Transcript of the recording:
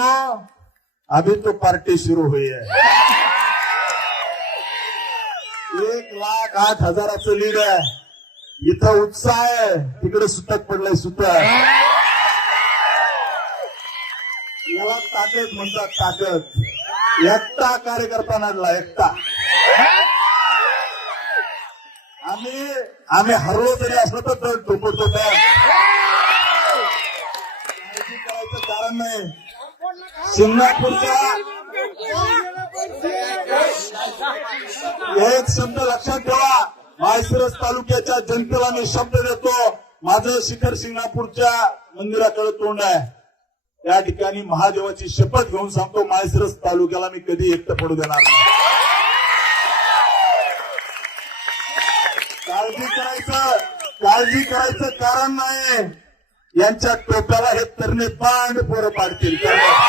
अभी तो पार्टी शुरू हुई है। एक लाख आठ हजाराचं लीड आहे. इथं उत्साह आहे. तिकडे सुतक पडलंय सुतक. याला ताकद म्हणतात ताकद. एकटा कार्यकर्ता नाडला एकटा. आम्ही आम्ही हरलो तरी असलो तर तर टोपडतो त्या. काळजी करायचं कारण नाही. सिंगापूरच्या एक शब्द लक्षात ठेवा. माळशिरस तालुक्याच्या जनतेला मी शब्द देतो. माझं शिखर सिंगणापूरच्या मंदिराकडे तोंड आहे. त्या ठिकाणी महादेवाची शपथ घेऊन सांगतो माळशिरस तालुक्याला मी कधी एकटं पडू देणार नाही. काळजी करायचं. काळजी करायचं कारण नाही. यांच्या टोप्याला हे तरणे पांड पोरं पाडतील.